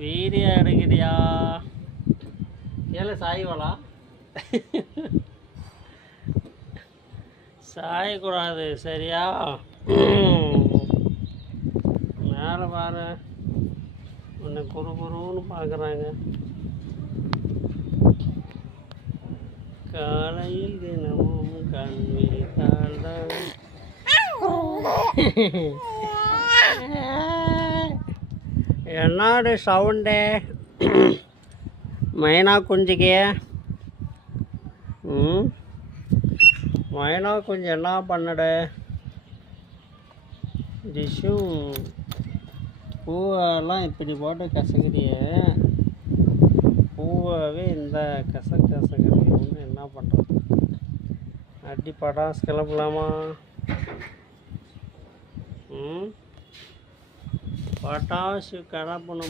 Video எடுக்கிறியா? ஏல சாய்வாளா? சாயக்கூடாது சரியா? மேலே பாரு, உன்னை குறுன்னு பார்க்குறாங்க. காலையில் தினமும் கண் விழித்தால்தான் என்னடு சவுண்டே? மைனா குஞ்சுக்கு மைனா குஞ்சு என்ன பண்ணுடு? டிஷ்ஷும் பூவெல்லாம் இப்படி போட்டு கசக்குறியே, பூவாகவே இந்த கசக்குறீங்கன்னு என்ன பண்ணுறது? அடி படாஸ் கிளம்பலாமா? பட்டாசு கிளப்பணும்.